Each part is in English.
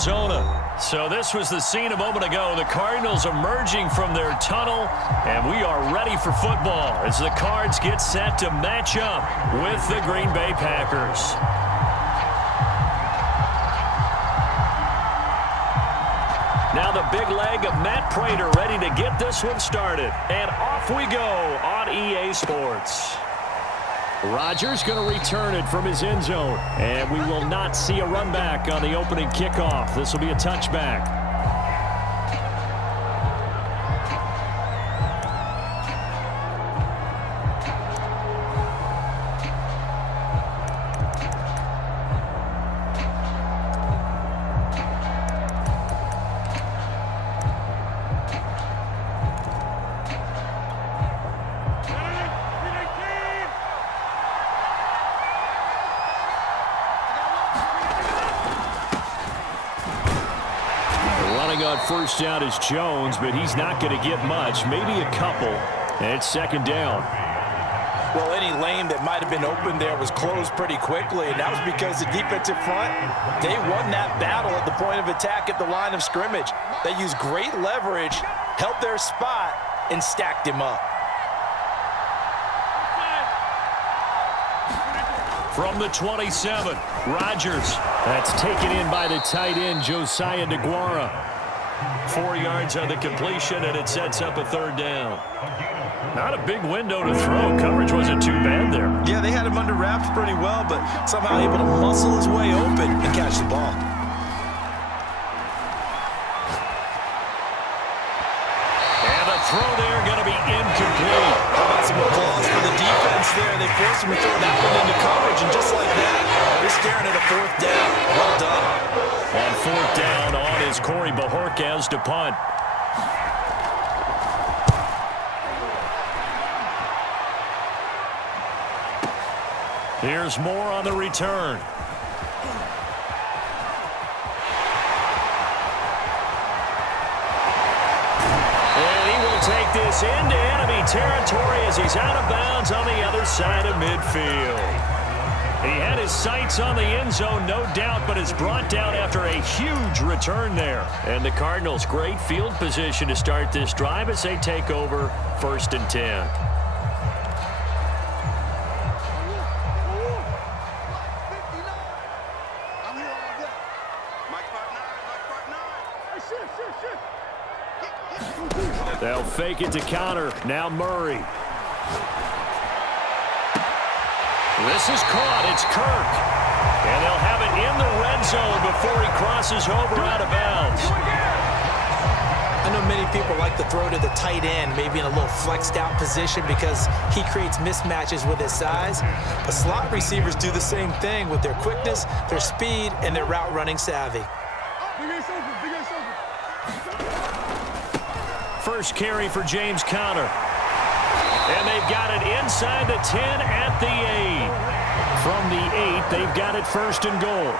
Arizona. So this was the scene a moment ago. The Cardinals emerging from their tunnel, and we are ready for football as the Cards get set to match up with the Green Bay Packers. Now the big leg of Matt Prater ready to get this one started. And off we go on EA Sports. Rodgers going to return it from his end zone. And we will not see a run back on the opening kickoff. This will be a touchback. On first down is Jones, but he's not going to get much, maybe a couple. And it's second down. Well, any lane that might have been open there was closed pretty quickly, and that was because the defensive front, they won that battle at the point of attack at the line of scrimmage. They used great leverage, held their spot, and stacked him up. From the 27, Rodgers. That's taken in by the tight end, Josiah DeGuara. 4 yards on the completion, and it sets up a third down. Not a big window to throw. Coverage wasn't too bad there. Yeah, they had him under wraps pretty well, but somehow able to muscle his way open and catch the ball. And the throw there going to be incomplete. How about some applause for the defense there? They forced him to throw that one into coverage, and just like that, they're staring at a fourth down. Well done. On fourth down on is Corey Bajorquez to punt. Here's more on the return. And he will take this into enemy territory as he's out of bounds on the other side of midfield. He had his sights on the end zone, no doubt, but is brought down after a huge return there. And the Cardinals, great field position to start this drive as they take over 1st and 10. They'll fake it to counter. Now Murray. This is caught. It's Kirk. And they'll have it in the red zone before he crosses over out of bounds. I know many people like to throw to the tight end, maybe in a little flexed out position because he creates mismatches with his size. But slot receivers do the same thing with their quickness, their speed, and their route running savvy. First carry for James Conner. And they've got it inside the 10 at the 8. From the 8, they've got it 1st and goal.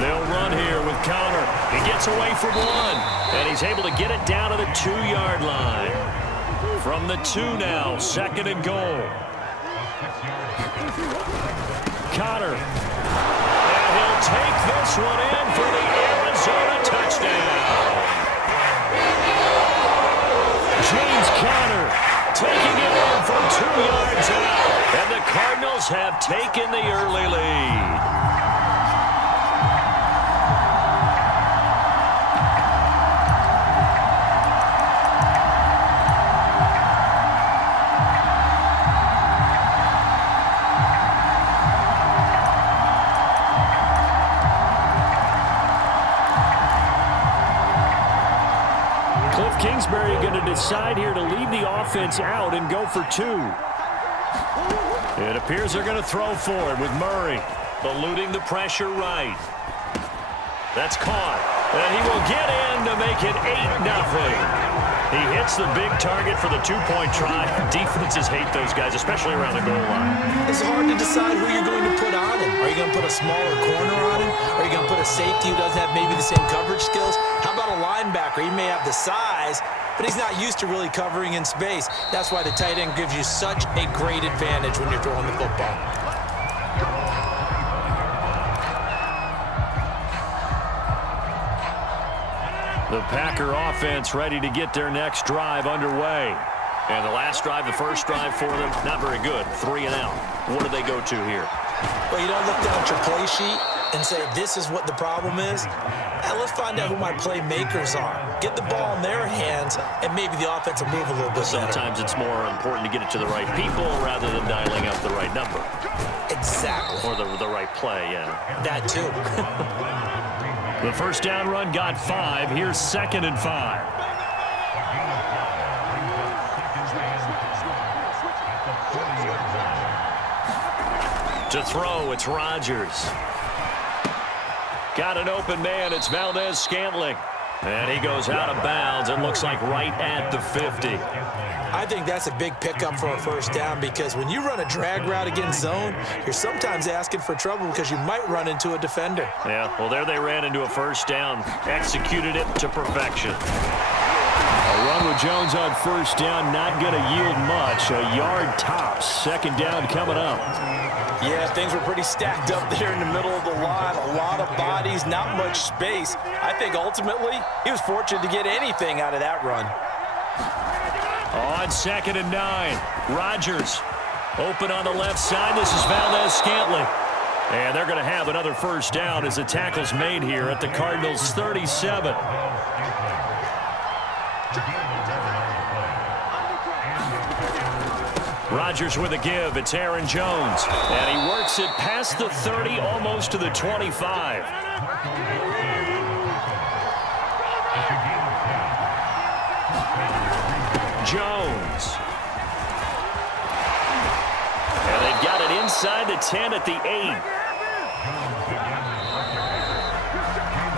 They'll run here with Conner. He gets away from one, and he's able to get it down to the 2-yard line. From the 2 now, 2nd and goal. Conner. And he'll take this one in for the Arizona touchdown. James Conner taking it in from 2 yards out. And the Cardinals have taken the early lead. Kingsbury going to decide here to leave the offense out and go for 2. It appears they're going to throw for it with Murray, eluding the pressure right. That's caught, and he will get in to make it 8-0. He hits the big target for the 2-point try. Defenses hate those guys, especially around the goal line. It's hard to decide who you're going to put on him. Are you going to put a smaller corner on him? Are you going to put a safety who doesn't have maybe the same coverage skills? How about a linebacker? He may have the size, but he's not used to really covering in space. That's why the tight end gives you such a great advantage when you're throwing the football. The Packer offense ready to get their next drive underway. And the last drive, the first drive for them, not very good. 3 and out. What do they go to here? Well, you don't look down at your play sheet and say, this is what the problem is. Now, let's find out who my playmakers are. Get the ball in their hands, and maybe the offense will move a little bit better. Sometimes it's more important to get it to the right people rather than dialing up the right number. Exactly. Or the right play, yeah. That too. The first down run got 5. Here's 2nd and 5. To throw, it's Rodgers. Got an open man, it's Valdez-Scantling. And he goes out of bounds. It looks like right at the 50. I think that's a big pickup for a first down because when you run a drag route against zone, you're sometimes asking for trouble because you might run into a defender. Yeah, well, there they ran into a first down. Executed it to perfection. A run with Jones on first down, not going to yield much. A yard tops. 2nd down coming up. Yeah, things were pretty stacked up there in the middle of the line. A lot of bodies, not much space. I think ultimately he was fortunate to get anything out of that run. On 2nd and 9, Rodgers open on the left side. This is Valdez-Scantling. And they're going to have another first down as the tackle's made here at the Cardinals' 37. Rodgers with a give. It's Aaron Jones. And he works it past the 30, almost to the 25. Jones. And they've got it inside the 10 at the 8.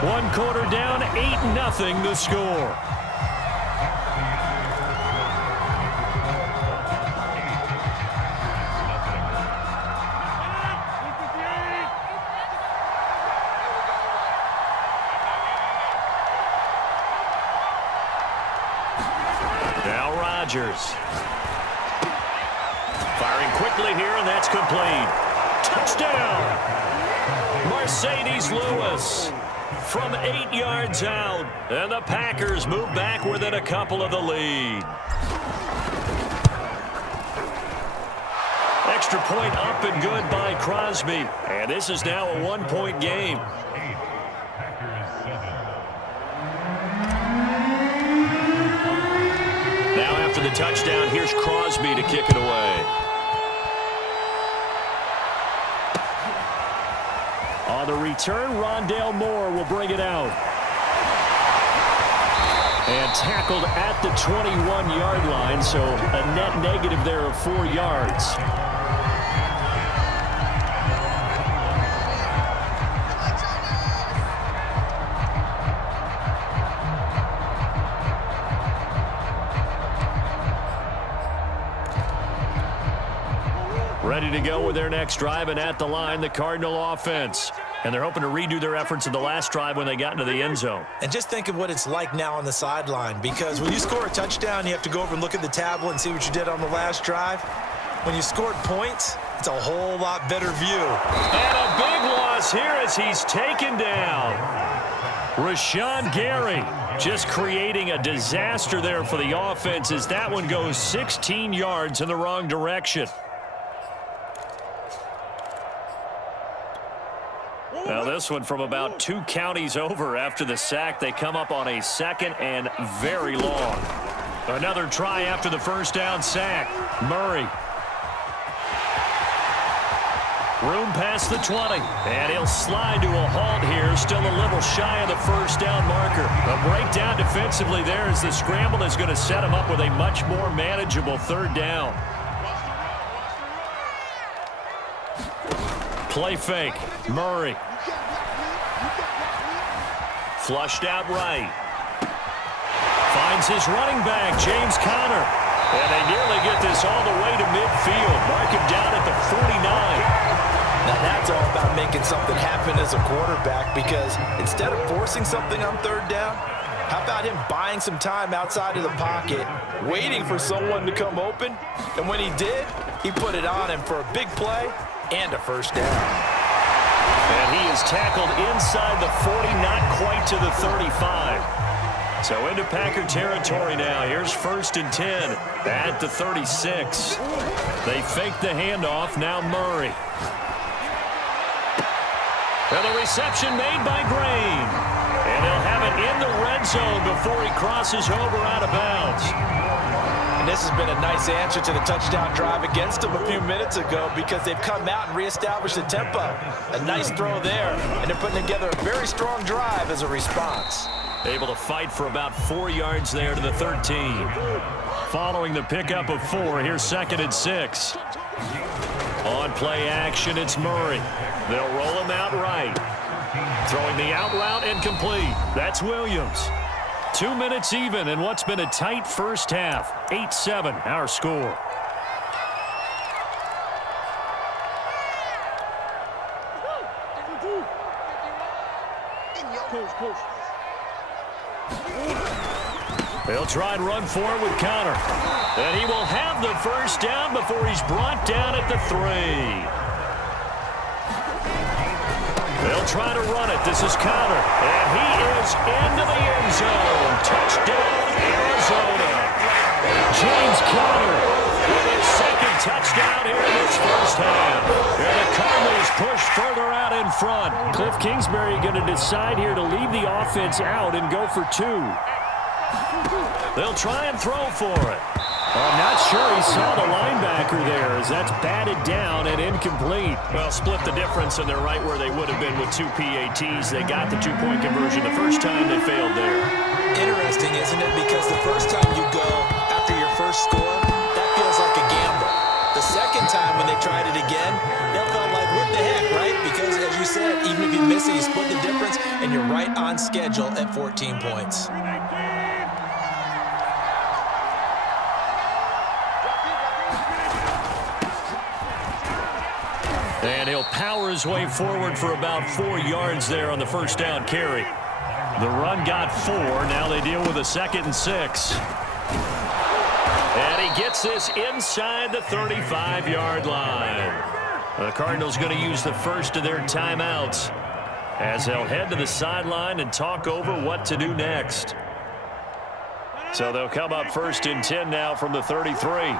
1 quarter down, 8-0 the score. Rodgers. Firing quickly here, and that's complete. Touchdown! Mercedes Lewis from 8 yards out. And the Packers move back within a couple of the lead. Extra point up and good by Crosby. And this is now a 1-point game. The touchdown, here's Crosby to kick it away. On the return, Rondale Moore will bring it out. And tackled at the 21-yard line, so a net negative there of 4 yards. Ready to go with their next drive, and at the line, the Cardinal offense. And they're hoping to redo their efforts in the last drive when they got into the end zone. And just think of what it's like now on the sideline, because when you score a touchdown, you have to go over and look at the tablet and see what you did on the last drive. When you scored points, it's a whole lot better view. And a big loss here as he's taken down. Rashawn Gary just creating a disaster there for the offense as that one goes 16 yards in the wrong direction. Now this one from about 2 counties over after the sack. They come up on a 2nd and very long. Another try after the first down sack. Murray. Room past the 20. And he'll slide to a halt here. Still a little shy of the first down marker. A breakdown defensively there as the scramble is going to set him up with a much more manageable 3rd down. Play fake. Murray. Flushed out right. Finds his running back, James Conner. And they nearly get this all the way to midfield. Mark him down at the 49. Now that's all about making something happen as a quarterback, because instead of forcing something on 3rd down, how about him buying some time outside of the pocket, waiting for someone to come open, and when he did, he put it on him for a big play and a first down. And he is tackled inside the 40, not quite to the 35. So into Packer territory now. Here's 1st and 10 at the 36. They fake the handoff. Now Murray. And the reception made by Grain. And he'll have it in the red zone before he crosses over out of bounds. And this has been a nice answer to the touchdown drive against them a few minutes ago because they've come out and reestablished the tempo. A nice throw there, and they're putting together a very strong drive as a response. Able to fight for about 4 yards there to the 13. Following the pickup of 4, here's 2nd and 6. On play action, it's Murray. They'll roll him out right. Throwing the out route and complete. That's Williams. 2 minutes even in what's been a tight first half. 8-7, our score. They'll try and run for it with Connor. And he will have the first down before he's brought down at the 3. They'll try to run it. This is Connor. And he is into the end zone. Touchdown, Arizona. James Conner with his 2nd touchdown here in this first half. And the Cardinals push further out in front. Cliff Kingsbury going to decide here to leave the offense out and go for 2. They'll try and throw for it. I'm not sure he saw the linebacker there as that's batted down and incomplete. Well, split the difference, and they're right where they would have been with 2 PATs. They got the 2-point conversion the first time. They failed there. Interesting, isn't it? Because the first time you go after your first score, that feels like a gamble. The second time when they tried it again, that felt like, what the heck, right? Because, as you said, even if you miss it, you split the difference, and you're right on schedule at 14 points. And he'll power his way forward for about 4 yards there on the first down carry. The run got 4. Now they deal with a 2nd and 6. And he gets this inside the 35-yard line. The Cardinals going to use the first of their timeouts as they'll head to the sideline and talk over what to do next. So they'll come up 1st and 10 now from the 33.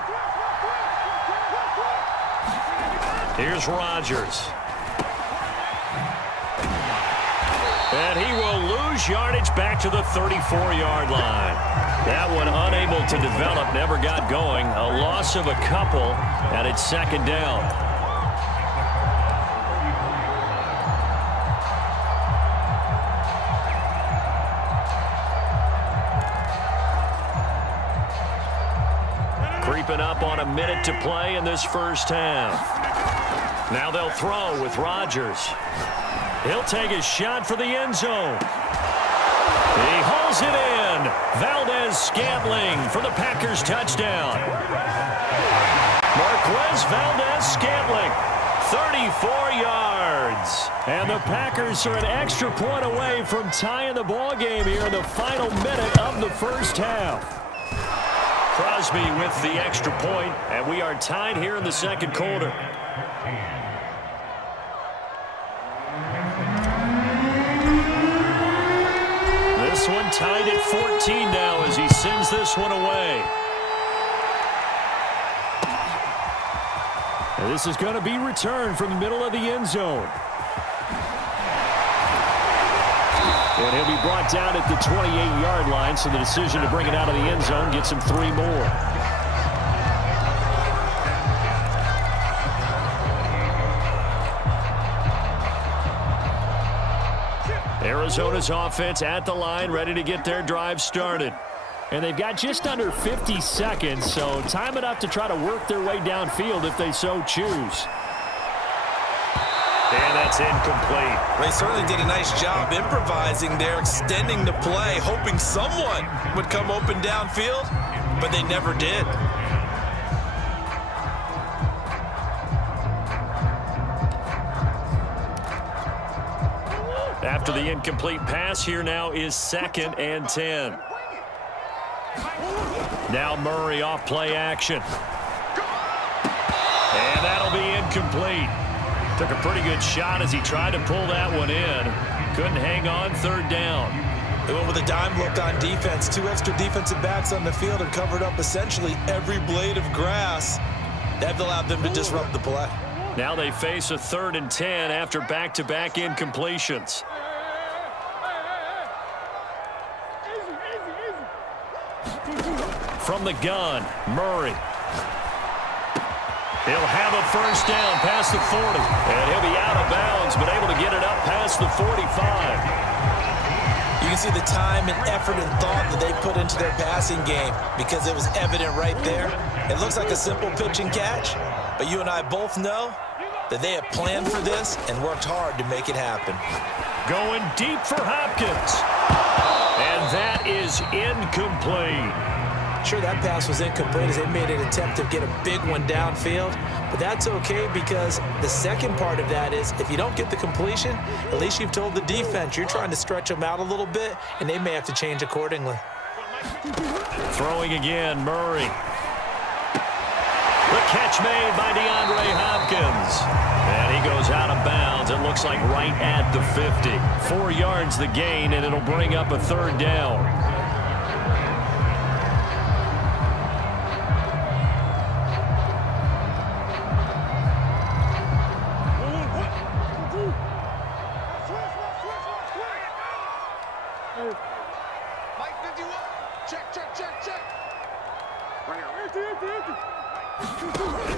Here's Rodgers. And he will lose yardage back to the 34-yard line. That one unable to develop, never got going. A loss of a couple, and it's 2nd down. Creeping up on a minute to play in this first half. Now they'll throw with Rodgers. He'll take a shot for the end zone. He hauls it in. Valdez-Scantling for the Packers touchdown. Marquez Valdez-Scantling, 34 yards. And the Packers are an extra point away from tying the ball game here in the final minute of the first half. Crosby with the extra point, and we are tied here in the second quarter. This one tied at 14 now as he sends this one away. And this is going to be returned from the middle of the end zone. And he'll be brought down at the 28-yard line, so the decision to bring it out of the end zone gets him 3 more. Arizona's offense at the line, ready to get their drive started. And they've got just under 50 seconds, so time enough to try to work their way downfield if they so choose. And that's incomplete. They certainly did a nice job improvising there, extending the play, hoping someone would come open downfield, but they never did. After the incomplete pass, here now is 2nd and 10. Now Murray off play action. And that'll be incomplete. Took a pretty good shot as he tried to pull that one in. Couldn't hang on 3rd down. They went with a dime look on defense. 2 extra defensive backs on the field and covered up essentially every blade of grass. That allowed them to disrupt the play. Now they face a 3rd and 10 after back-to-back incompletions. From the gun, Murray. He'll have a first down past the 40. And he'll be out of bounds, but able to get it up past the 45. You can see the time and effort and thought that they put into their passing game because it was evident right there. It looks like a simple pitch and catch, but you and I both know that they have planned for this and worked hard to make it happen. Going deep for Hopkins. And that is incomplete. Sure, that pass was incomplete as they made an attempt to get a big one downfield, but that's okay because the second part of that is if you don't get the completion, at least you've told the defense you're trying to stretch them out a little bit, and they may have to change accordingly. Throwing again, Murray. The catch made by DeAndre Hopkins. And he goes out of bounds. It looks like right at the 50. 4 yards the gain, and it'll bring up a 3rd down.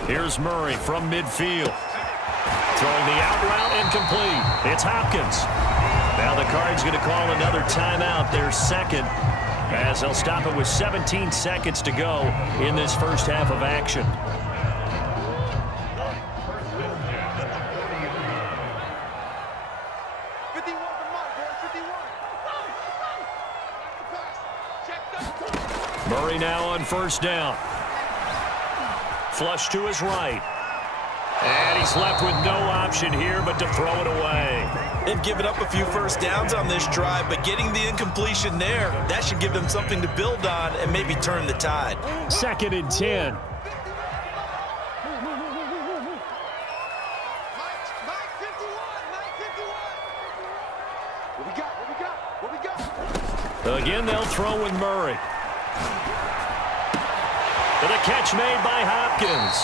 Here's Murray from midfield. Throwing the out route incomplete. It's Hopkins. Now the Cards going to call another timeout, their second, as they'll stop it with 17 seconds to go in this first half of action. Murray now on first down. Flush to his right. And he's left with no option here but to throw it away. They've given up a few first downs on this drive, but getting the incompletion there, that should give them something to build on and maybe turn the tide. 2nd and 10. Again, they'll throw with Murray. And the catch made by Hopkins.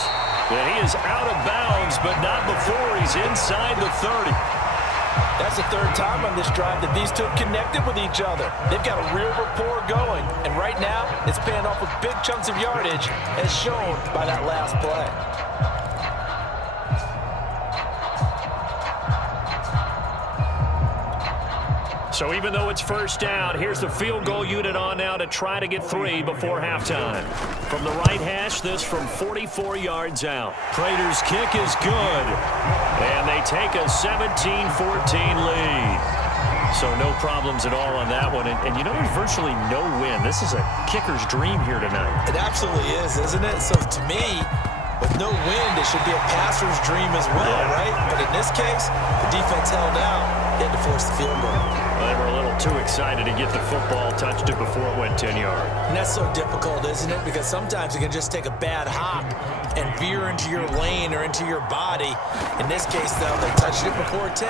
And he is out of bounds, but not before he's inside the 30. That's the 3rd time on this drive that these two have connected with each other. They've got a real rapport going, and right now it's paying off with big chunks of yardage, as shown by that last play. So even though it's first down, here's the field goal unit on now to try to get 3 before halftime. From the right hash, this from 44 yards out. Prater's kick is good. And they take a 17-14 lead. So no problems at all on that one. And you know, there's virtually no win. This is a kicker's dream here tonight. It absolutely is, isn't it? So to me, with no wind, it should be a passer's dream as well, right? But in this case, the defense held out. They had to force the field goal. Well, they were a little too excited to get the football, touched it before it went 10 yards. And that's so difficult, isn't it? Because sometimes you can just take a bad hop and veer into your lane or into your body. In this case, though, they touched it before 10.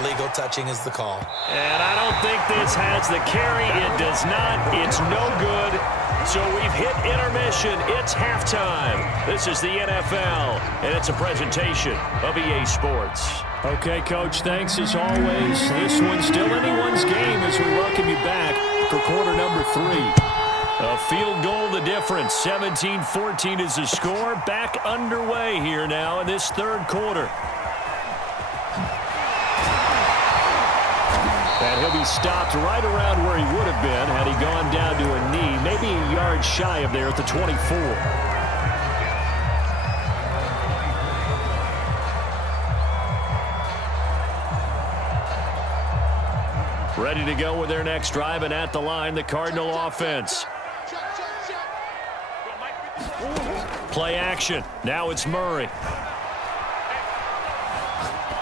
Illegal touching is the call. And I don't think this has the carry. It does not. It's no good. So we've hit intermission. It's halftime. This is the NFL, and it's a presentation of EA Sports. Okay, Coach, thanks as always. This one's still anyone's game as we welcome you back for quarter number 3. A field goal the difference. 17-14 is the score. Back underway here now in this 3rd quarter. And he'll be stopped right around where he would have been had he gone down to a knee, maybe a yard shy of there at the 24. Ready to go with their next drive, and at the line, the Cardinal offense. Play action. Now it's Murray.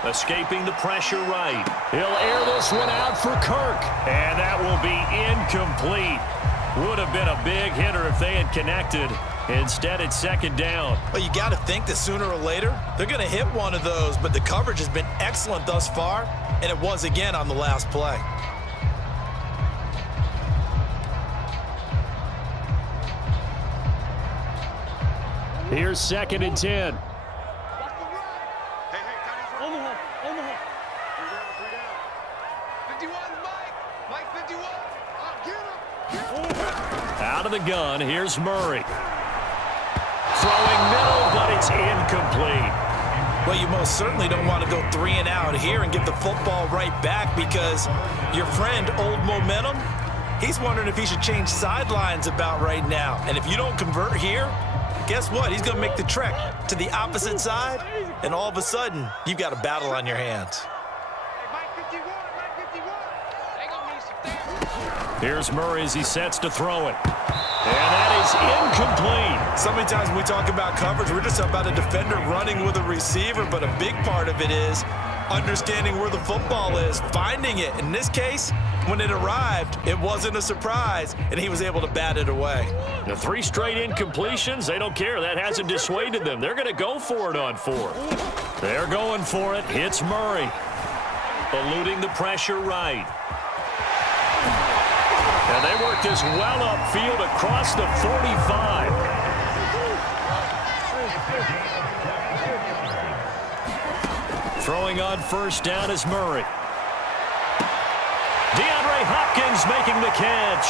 Escaping the pressure right. He'll air this one out for Kirk. And that will be incomplete. Would have been a big hitter if they had connected. Instead, it's 2nd down. Well, you got to think that sooner or later, they're going to hit one of those. But the coverage has been excellent thus far, and it was again on the last play. Here's 2nd and 10. Out of the gun, here's Murray. Throwing middle, but it's incomplete. Well, you most certainly don't want to go 3 and out here and get the football right back because your friend, Old Momentum, he's wondering if he should change sidelines about right now. And if you don't convert here, guess what? He's going to make the trek to the opposite side, and all of a sudden, you've got a battle on your hands. Here's Murray as he sets to throw it. And that is incomplete. So many times when we talk about coverage, we're just about a defender running with a receiver, but a big part of it is understanding where the football is, finding it. In this case, when it arrived, it wasn't a surprise, and he was able to bat it away. The 3 straight incompletions, they don't care. That hasn't dissuaded them. They're going to go for it on 4th. They're going for it. Hits Murray. Eluding the pressure right. And they work this well upfield across the 45. Throwing on 1st down is Murray. DeAndre Hopkins making the catch.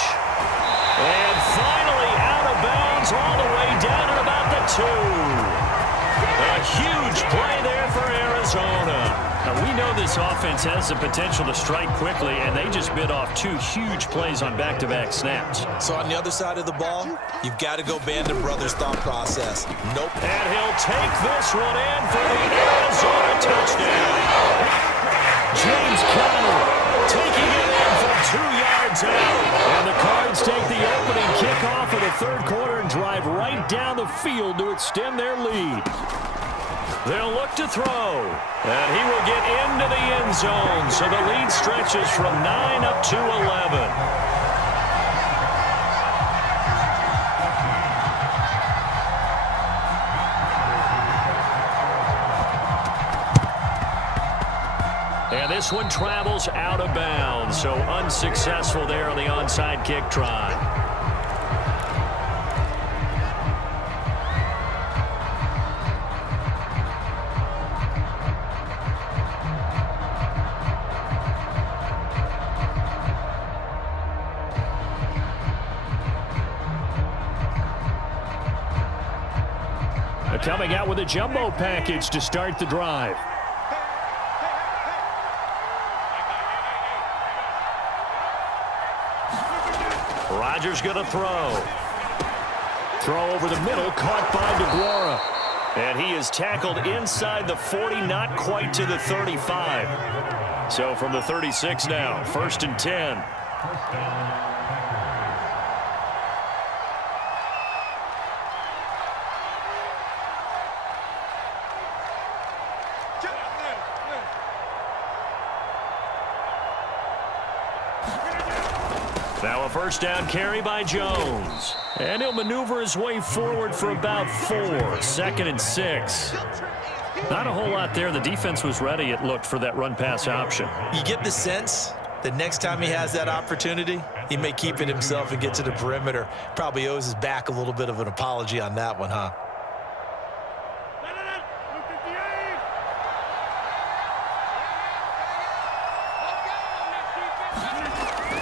And finally out of bounds all the way down at about the 2. A huge play there for Arizona. Now, we know this offense has the potential to strike quickly, and they just bit off 2 huge plays on back-to-back snaps. So on the other side of the ball, you've got to go Bandon Brothers thought process. Nope. And he'll take this one in for the Arizona touchdown. James Conner taking it in from 2 yards out. And the Cards take the opening kickoff of the 3rd quarter and drive right down the field to extend their lead. They'll look to throw, and he will get into the end zone, so the lead stretches from 9 up to 11. And this one travels out of bounds, so unsuccessful there on the onside kick try. Coming out with a jumbo package to start the drive. Rodgers going to throw. Throw over the middle, caught by DeGuara. And he is tackled inside the 40, not quite to the 35. So from the 36 now, 1st and 10. Now a 1st down carry by Jones. And he'll maneuver his way forward for about 4. 2nd and 6. Not a whole lot there. The defense was ready, it looked, for that run-pass option. You get the sense that next time he has that opportunity, he may keep it himself and get to the perimeter. Probably owes his back a little bit of an apology on that one, huh?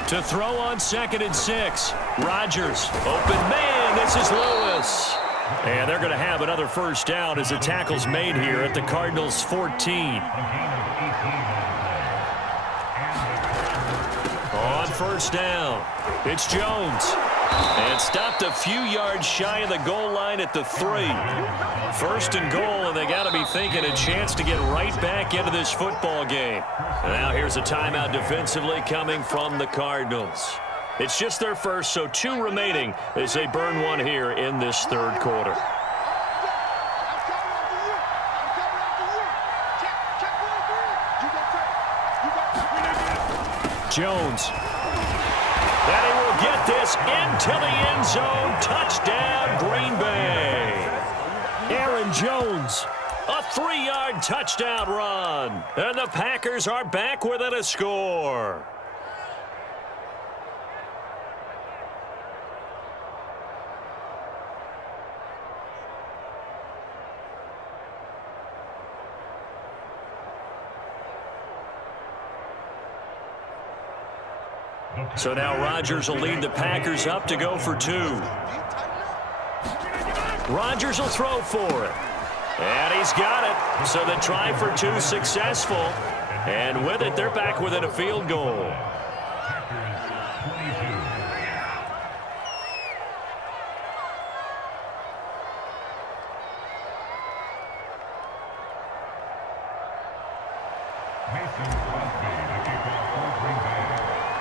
To throw on 2nd and 6. Rodgers, open man, this is Lewis. And they're going to have another 1st down as the tackle's made here at the Cardinals' 14. On 1st down, it's Jones. And stopped a few yards shy of the goal line at the 3. 1st and goal, and they got to be thinking a chance to get right back into this football game. And now here's a timeout defensively coming from the Cardinals. It's just their first, so 2 remaining as they burn 1 here in this 3rd quarter. Jones. And he will get this into the end zone. Touchdown, Green Bay. Aaron Jones, a 3-yard touchdown run. And the Packers are back within a score. So now Rodgers will lead the Packers up to go for 2. Rodgers will throw for it. And he's got it. So the try for 2 successful. And with it, they're back within a field goal.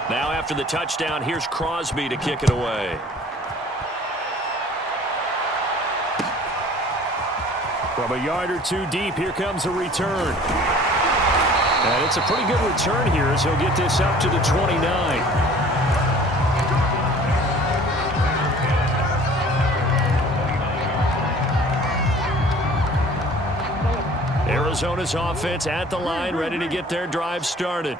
Now after the touchdown, here's Crosby to kick it away. From a yard or 2 deep, here comes a return. And it's a pretty good return here as he'll get this up to the 29. Arizona's offense at the line, ready to get their drive started.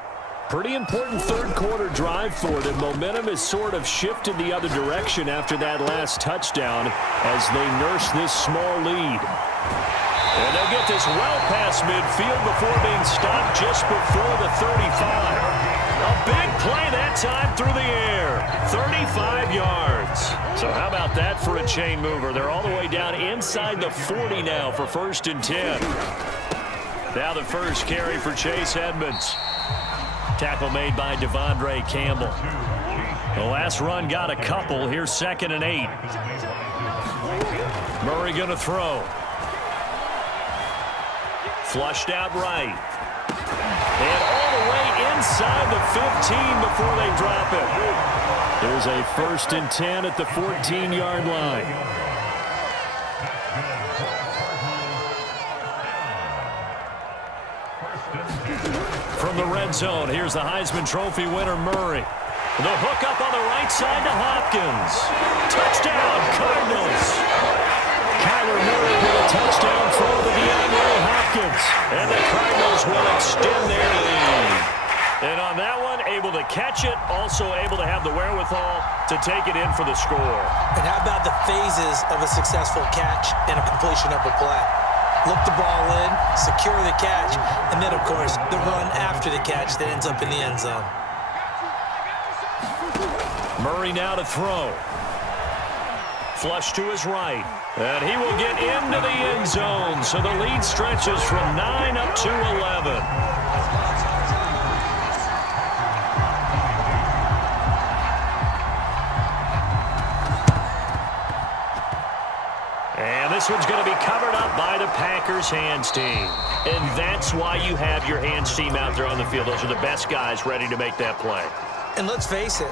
Pretty important third-quarter drive for them. Momentum has sort of shifted the other direction after that last touchdown as they nurse this small lead. And they'll get this well past midfield before being stopped just before the 35. A big play that time through the air. 35 yards. So how about that for a chain mover? They're all the way down inside the 40 now for 1st and 10. Now the first carry for Chase Edmonds. Tackle made by Devondre Campbell. The last run got a couple. Here's 2nd and 8. Murray going to throw. Flushed out right. And all the way inside the 15 before they drop it. There's a 1st and 10 at the 14-yard line. From the red zone, here's the Heisman Trophy winner, Murray. The hook up on the right side to Hopkins. Touchdown, Cardinals. Kyler Murray with a touchdown throw to DeAndre Hopkins. And the Cardinals will extend their lead. And on that one, able to catch it, also able to have the wherewithal to take it in for the score. And how about the phases of a successful catch and a completion of a play? Look the ball in, secure the catch, and then, of course, the run after the catch that ends up in the end zone. Murray now to throw. Flush to his right. And he will get into the end zone. So the lead stretches from 9 up to 11. And this one's going to be covered up by the Packers hands team. And that's why you have your hands team out there on the field. Those are the best guys ready to make that play. And let's face it,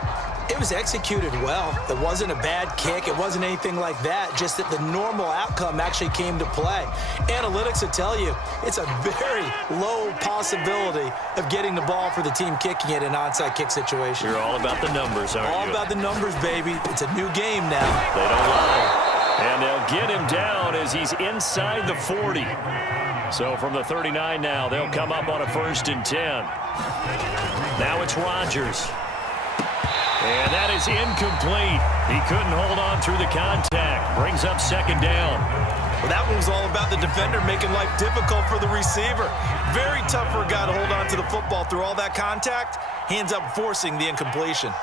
it was executed well. It wasn't a bad kick. It wasn't anything like that. Just that the normal outcome actually came to play. Analytics will tell you it's a very low possibility of getting the ball for the team kicking it in an onside kick situation. You're all about the numbers, aren't you? All about the numbers, baby. It's a new game now. They don't lie. And they'll get him down as he's inside the 40. So from the 39 now, they'll come up on a 1st and 10. Now it's Rodgers. And that is incomplete. He couldn't hold on through the contact. Brings up 2nd down. Well, that one was all about the defender making life difficult for the receiver. Very tough for a guy to hold on to the football through all that contact. He ends up forcing the incompletion.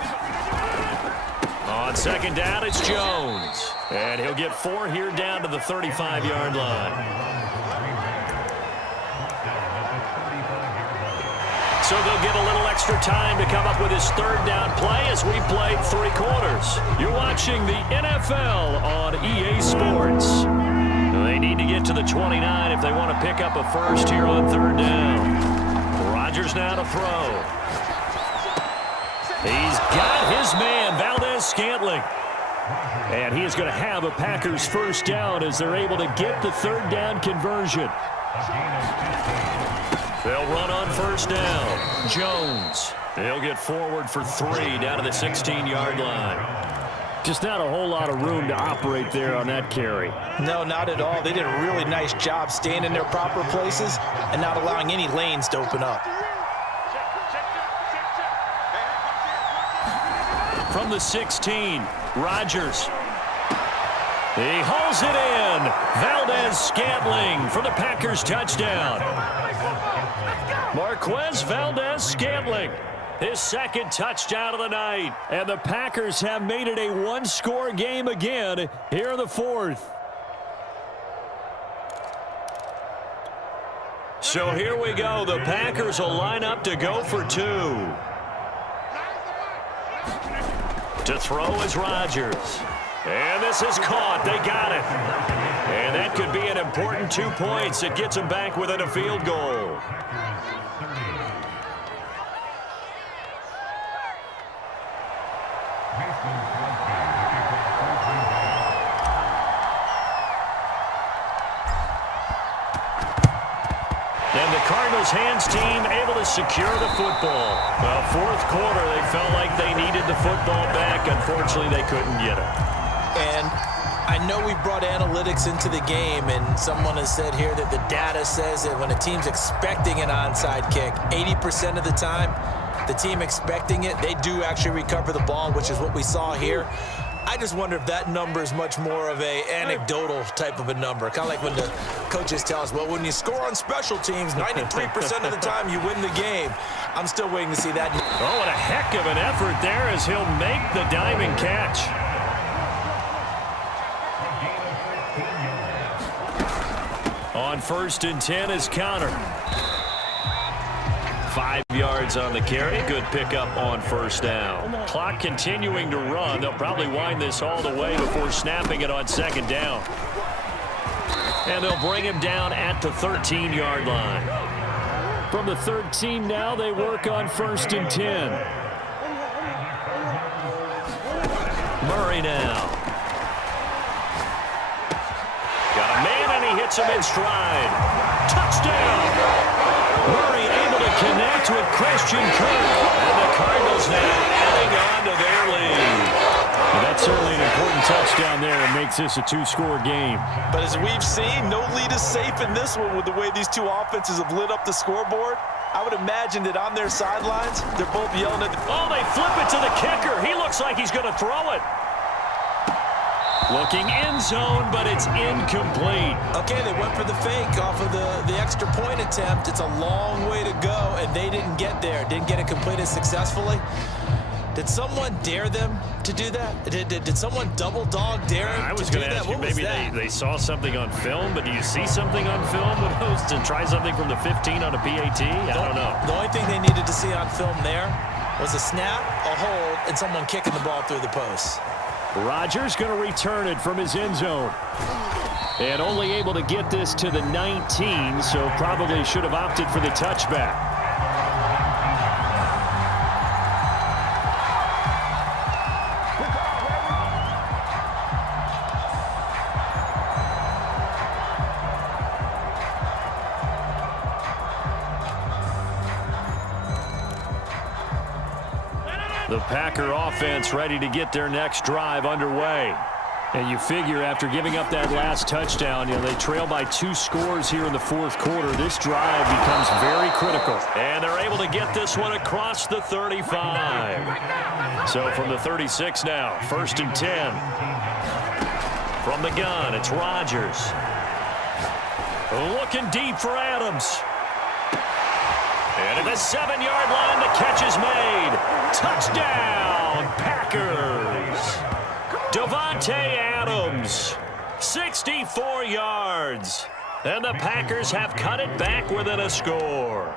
On 2nd down, it's Jones. And he'll get 4 here down to the 35-yard line. So they'll get a little extra time to come up with his 3rd down play as we played 3 quarters. You're watching the NFL on EA Sports. They need to get to the 29 if they want to pick up a first here on 3rd down. Rodgers now to throw. He's got his man, Valdez-Scantling. And he is going to have a Packers 1st down as they're able to get the 3rd down conversion. They'll run on 1st down. Jones. He'll get forward for 3 down to the 16-yard line. Just not a whole lot of room to operate there on that carry. No, not at all. They did a really nice job staying in their proper places and not allowing any lanes to open up. From the 16, Rodgers. He hauls it in. Valdez-Scantling for the Packers touchdown. Marquez Valdez-Scantling. His second touchdown of the night. And the Packers have made it a one-score game again here in the fourth. So here we go. The Packers will line up to go for two. To throw is Rodgers. And this is caught. They got it. And that could be an important 2 points. It gets them back within a field goal. And the Cardinals hands team able to secure the football. Well, fourth quarter, they felt like they needed the football back. Unfortunately, they couldn't get it. And I know we brought analytics into the game, and someone has said here that the data says that when a team's expecting an onside kick, 80% of the time, the team expecting it, they do actually recover the ball, which is what we saw here. I just wonder if that number is much more of a anecdotal type of a number. Kind of like when the coaches tell us, well, when you score on special teams, 93% of the time you win the game. I'm still waiting to see that. Oh, what a heck of an effort there as he'll make the diamond catch. On 1st and 10 is Connor. 5 yards on the carry. Good pickup on first down. Clock continuing to run. They'll probably wind this all the way before snapping it on second down. And they'll bring him down at the 13-yard line. From the 13 now, they work on 1st and 10. Murray now. Got a man, and he hits him in stride. Touchdown! Murray able to connect with Christian Kirk. And the Cardinals now adding on to their lead. Well, that's certainly an important touchdown there. It makes this a two-score game. But as we've seen, no lead is safe in this one with the way these two offenses have lit up the scoreboard. I would imagine that on their sidelines, they're both yelling at the... Oh, they flip it to the kicker. He looks like he's going to throw it. Looking end zone, but it's incomplete. Okay, they went for the fake off of the extra point attempt. It's a long way to go, and they didn't get there. Didn't get it completed successfully. Did someone dare them to do that? Did someone double dog dare them I was to do going to that? ask you, What was maybe that? they saw something on film, but do you see something on film with those to try something from the 15 on a PAT? I don't know. The only thing they needed to see on film there was a snap, a hold, and someone kicking the ball through the post. Rodgers going to return it from his end zone. And only able to get this to the 19, so probably should have opted for the touchback. The Packer offense ready to get their next drive underway. And you figure after giving up that last touchdown, they trail by 2 scores here in the fourth quarter. This drive becomes very critical. And they're able to get this one across the 35. So from the 36 now, 1st and 10. From the gun, it's Rodgers. Looking deep for Adams. And at the 7-yard line, the catch is made. Touchdown, Packers. Davante Adams, 64 yards. And the Packers have cut it back within a score.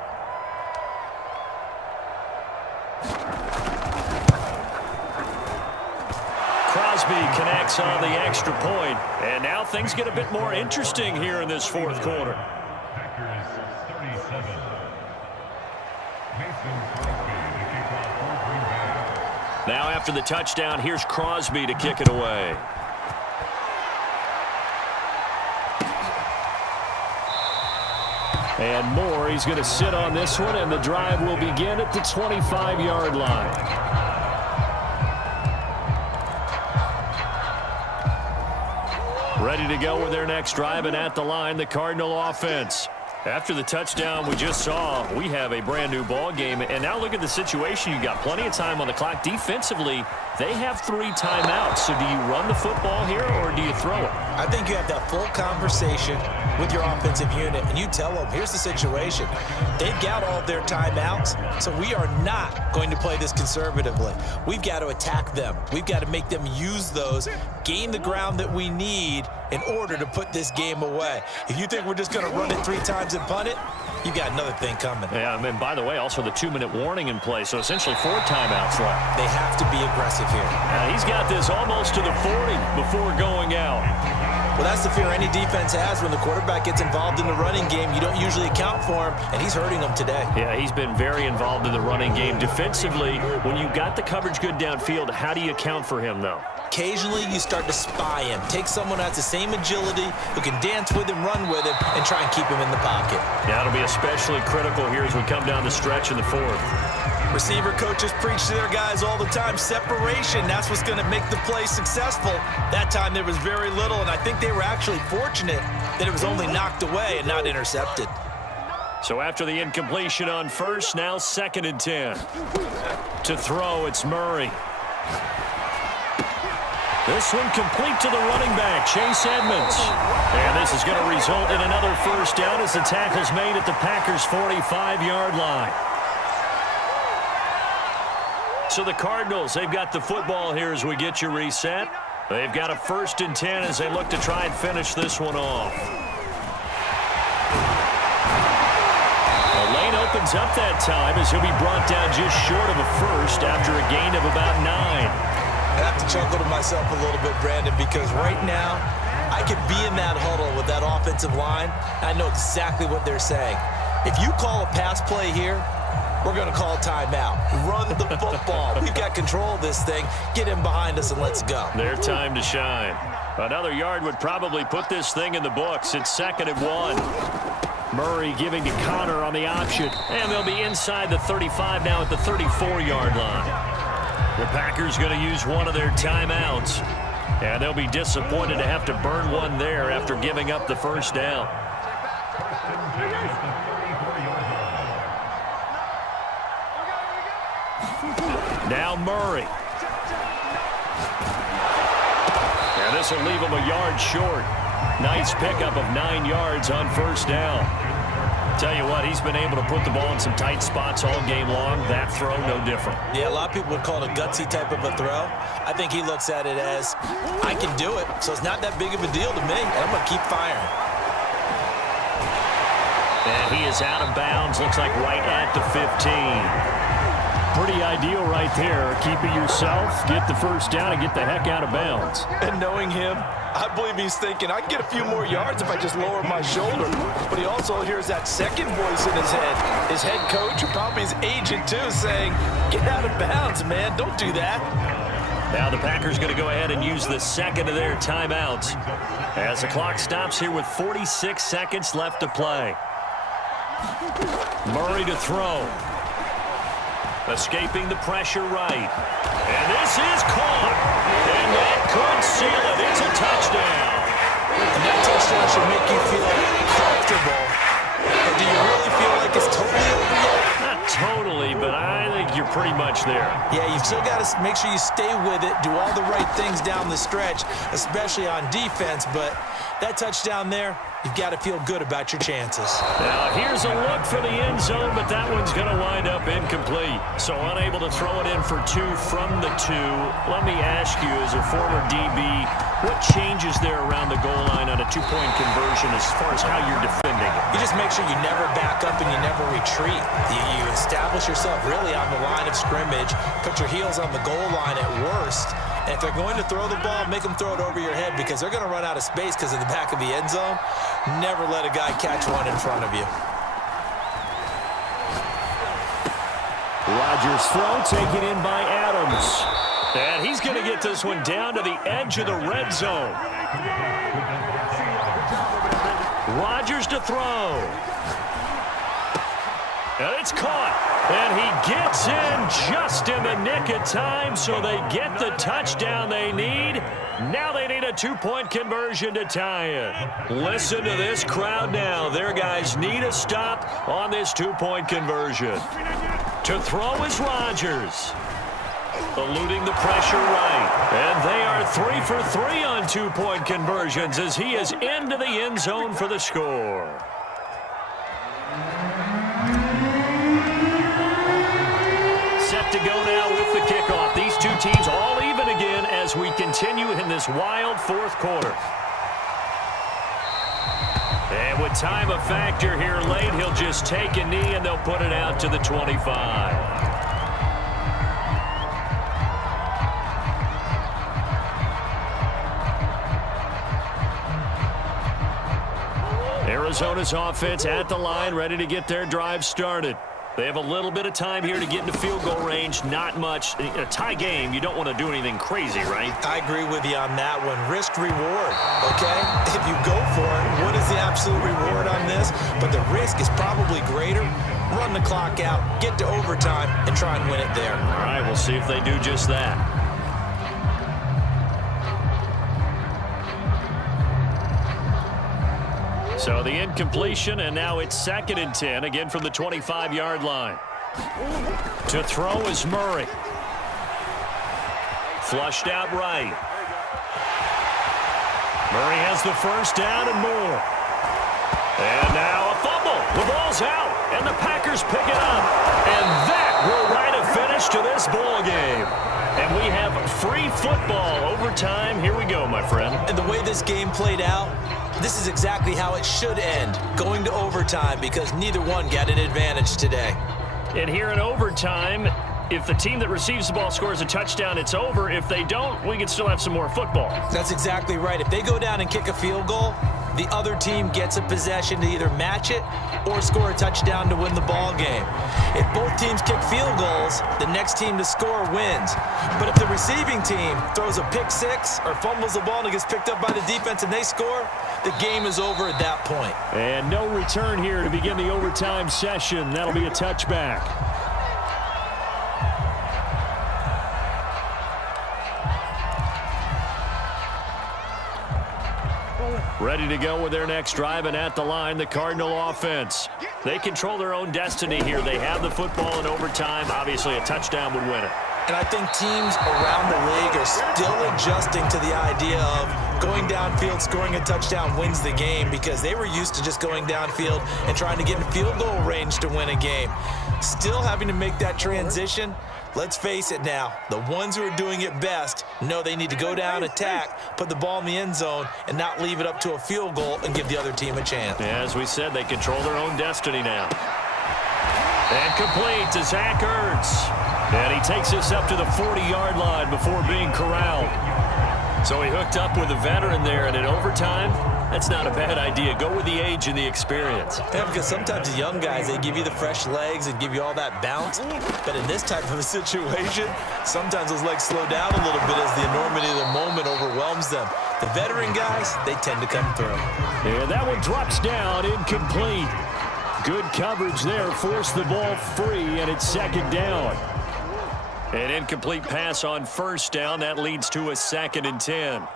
Crosby connects on the extra point. And now things get a bit more interesting here in this fourth quarter. Now after the touchdown, here's Crosby to kick it away. And Moore, he's going to sit on this one, and the drive will begin at the 25-yard line. Ready to go with their next drive, and at the line, the Cardinal offense. After the touchdown we just saw, we have a brand new ball game. And now look at the situation. You got plenty of time on the clock. Defensively, they have 3 timeouts. So do you run the football here or do you throw it? I think you have that full conversation with your offensive unit, and you tell them, here's the situation. They've got all of their timeouts, so we are not going to play this conservatively. We've got to attack them. We've got to make them use those, gain the ground that we need in order to put this game away. If you think we're just going to run it 3 times and punt it, you got another thing coming. Yeah, and by the way, also the 2-minute warning in play, so essentially 4 timeouts left. They have to be aggressive here. Now he's got this almost to the 40 before going out. Well, that's the fear any defense has when the quarterback gets involved in the running game. You don't usually account for him, and he's hurting them today. Yeah, he's been very involved in the running game. Defensively, when you got the coverage good downfield, how do you account for him, though? Occasionally, you start to spy him. Take someone who has the same agility, who can dance with him, run with him, and try and keep him in the pocket. Yeah, it'll be especially critical here as we come down the stretch in the 4th. Receiver coaches preach to their guys all the time. Separation, that's what's going to make the play successful. That time there was very little, and I think they were actually fortunate that it was only knocked away and not intercepted. So after the incompletion on first, now 2nd and 10. To throw, it's Murray. This one complete to the running back, Chase Edmonds. And this is going to result in another first down as the tackle's made at the Packers' 45-yard line. So the Cardinals, they've got the football here as we get you reset. They've got a 1st and 10 as they look to try and finish this one off. The lane opens up that time as he'll be brought down just short of a first after a gain of about 9. I have to chuckle to myself a little bit, Brandon, because right now I could be in that huddle with that offensive line. I know exactly what they're saying. If you call a pass play here, we're going to call timeout. Run the football. We've got control of this thing. Get him behind us and let's go. Their time to shine. Another yard would probably put this thing in the books. It's 2nd and 1. Murray giving to Connor on the option. And they'll be inside the 35 now at the 34-yard line. The Packers going to use one of their timeouts. And they'll be disappointed to have to burn one there after giving up the first down. Now Murray. And this will leave him a yard short. Nice pickup of 9 yards on first down. Tell you what, he's been able to put the ball in some tight spots all game long. That throw, no different. Yeah, a lot of people would call it a gutsy type of a throw. I think he looks at it as, I can do it, so it's not that big of a deal to me, and I'm going to keep firing. And he is out of bounds, looks like right at the 15. Pretty ideal right there. Keep it yourself, get the first down, and get the heck out of bounds. And knowing him, I believe he's thinking, I can get a few more yards if I just lower my shoulder. But he also hears that second voice in his head. His head coach, or probably his agent too, saying, get out of bounds, man. Don't do that. Now the Packers going to go ahead and use the 2nd of their timeouts as the clock stops here with 46 seconds left to play. Murray to throw. Escaping the pressure right. And this is caught. And that could seal it. It's a touchdown. And that touchdown should make you feel comfortable. But do you really feel like it's totally over yet? Not totally, but I think you're pretty much there. Yeah, you've still got to make sure you stay with it, do all the right things down the stretch, especially on defense. But that touchdown there, you've got to feel good about your chances. Now, here's a look for the end zone, but that one's going to wind up incomplete. So unable to throw it in for 2 from the 2. Let me ask you, as a former DB, what changes there around the goal line on a 2-point conversion as far as how you're defending it? You just make sure you never back up and you never retreat. You establish yourself really on the line of scrimmage, put your heels on the goal line at worst. And if they're going to throw the ball, make them throw it over your head because they're going to run out of space because of the back of the end zone. Never let a guy catch one in front of you. Rodgers' throw taken in by Adams. And he's going to get this one down to the edge of the red zone. Rodgers to throw. And it's caught. And he gets in just just in the nick of time, so they get the touchdown they need. Now they need a two-point conversion to tie it. Listen to this crowd now. Their guys need a stop on this two-point conversion. To throw is Rodgers. Eluding the pressure right. And they are 3 for 3 on two-point conversions as he is into the end zone for the score. Set to go now with the kickoff. These two teams all even again as we continue in this wild fourth quarter. And with time a factor here late, he'll just take a knee and they'll put it out to the 25. Arizona's offense at the line, ready to get their drive started. They have a little bit of time here to get into field goal range, not much. In a tie game, you don't want to do anything crazy, right? I agree with you on that one. Risk reward, okay? If you go for it, what is the absolute reward on this? But the risk is probably greater. Run the clock out, get to overtime, and try and win it there. All right, we'll see if they do just that. So the incompletion, and now it's 2nd and 10, again from the 25-yard line. To throw is Murray. Flushed out right. Murray has the first down and more. And now a fumble. The ball's out, and the Packers pick it up. And that will write a finish to this ball game. And we have free football overtime. Here we go, my friend. And the way this game played out, this is exactly how it should end, going to overtime, because neither one got an advantage today. And here in overtime, if the team that receives the ball scores a touchdown, it's over. If they don't, we can still have some more football. That's exactly right. If they go down and kick a field goal, the other team gets a possession to either match it or score a touchdown to win the ball game. If both teams kick field goals, the next team to score wins. But if the receiving team throws a pick six or fumbles the ball and it gets picked up by the defense and they score, the game is over at that point. And no return here to begin the overtime session. That'll be a touchback. Ready to go with their next drive, and at the line, the Cardinal offense. They control their own destiny here. They have the football in overtime. Obviously, a touchdown would win it. And I think teams around the league are still adjusting to the idea of going downfield, scoring a touchdown wins the game, because they were used to just going downfield and trying to get in field goal range to win a game. Still having to make that transition. Let's face it now, the ones who are doing it best know they need to go down, attack, put the ball in the end zone, and not leave it up to a field goal and give the other team a chance. As we said, they control their own destiny now. And complete to Zach Ertz. And he takes us up to the 40-yard line before being corralled. So he hooked up with a veteran there, and in overtime, that's not a bad idea. Go with the age and the experience. Yeah, because sometimes the young guys, they give you the fresh legs and give you all that bounce. But in this type of a situation, sometimes those legs slow down a little bit as the enormity of the moment overwhelms them. The veteran guys, they tend to come through. And that one drops down, incomplete. Good coverage there, forced the ball free, and it's 2nd down. An incomplete pass on 1st down. That leads to a 2nd and 10.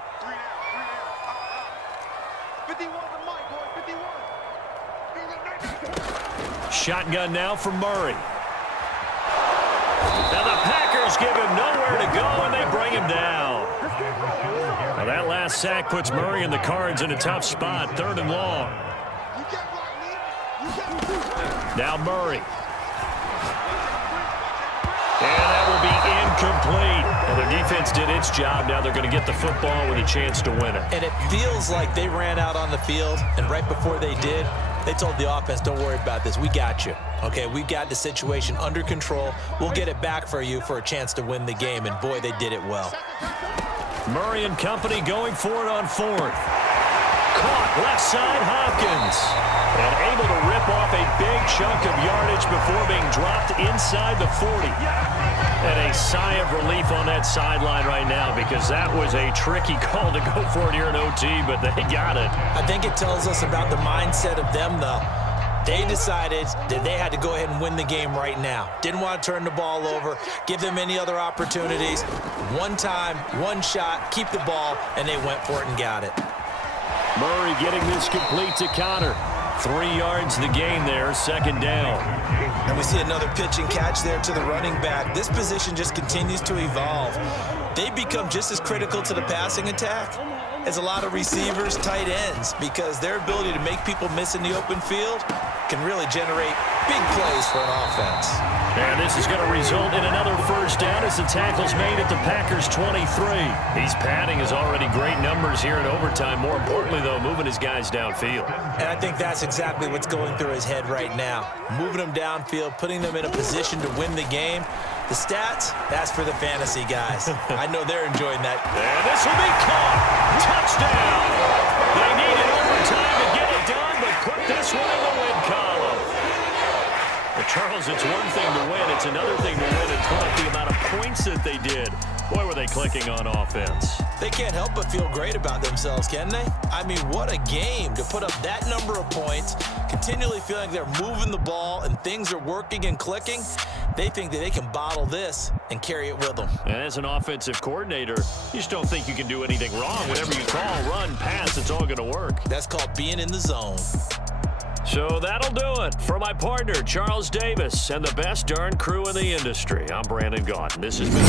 Shotgun now for Murray. Now the Packers give him nowhere to go, and they bring him down. Now that last sack puts Murray and the Cards in a tough spot, 3rd and long. Now Murray. And that will be incomplete. Well, their defense did its job. Now they're going to get the football with a chance to win it. And it feels like they ran out on the field, and right before they did, they told the offense, don't worry about this. We got you. Okay, we got the situation under control. We'll get it back for you for a chance to win the game. And, boy, they did it well. Murray and company going for it on 4th. Caught left side Hopkins. And able to rip off a big chunk of yardage before being dropped inside the 40. And a sigh of relief on that sideline right now, because that was a tricky call to go for it here in OT, but they got it. I think it tells us about the mindset of them, though. They decided that they had to go ahead and win the game right now. Didn't want to turn the ball over, give them any other opportunities. One time, one shot, keep the ball, and they went for it and got it. Murray getting this complete to Connor. 3 yards the gain there, second down. And we see another pitch and catch there to the running back. This position just continues to evolve. They become just as critical to the passing attack as a lot of receivers, tight ends, because their ability to make people miss in the open field can really generate big plays for an offense. And this is going to result in another first down as the tackle's made at the Packers' 23. He's padding his already great numbers here in overtime. More importantly, though, moving his guys downfield. And I think that's exactly what's going through his head right now. Moving them downfield, putting them in a position to win the game. The stats, that's for the fantasy guys. I know they're enjoying that. And this will be caught. Touchdown. They needed overtime to get it done, but put this one in the win column. Well, Charles, it's one thing to win. It's another thing to win and put up the amount of points that they did. Boy, were they clicking on offense. They can't help but feel great about themselves, can they? I mean, what a game to put up that number of points, continually feeling they're moving the ball and things are working and clicking. They think that they can bottle this and carry it with them. And as an offensive coordinator, you just don't think you can do anything wrong. Whatever you call, run, pass, it's all going to work. That's called being in the zone. So that'll do it for my partner, Charles Davis, and the best darn crew in the industry. I'm Brandon Gaudin. This has been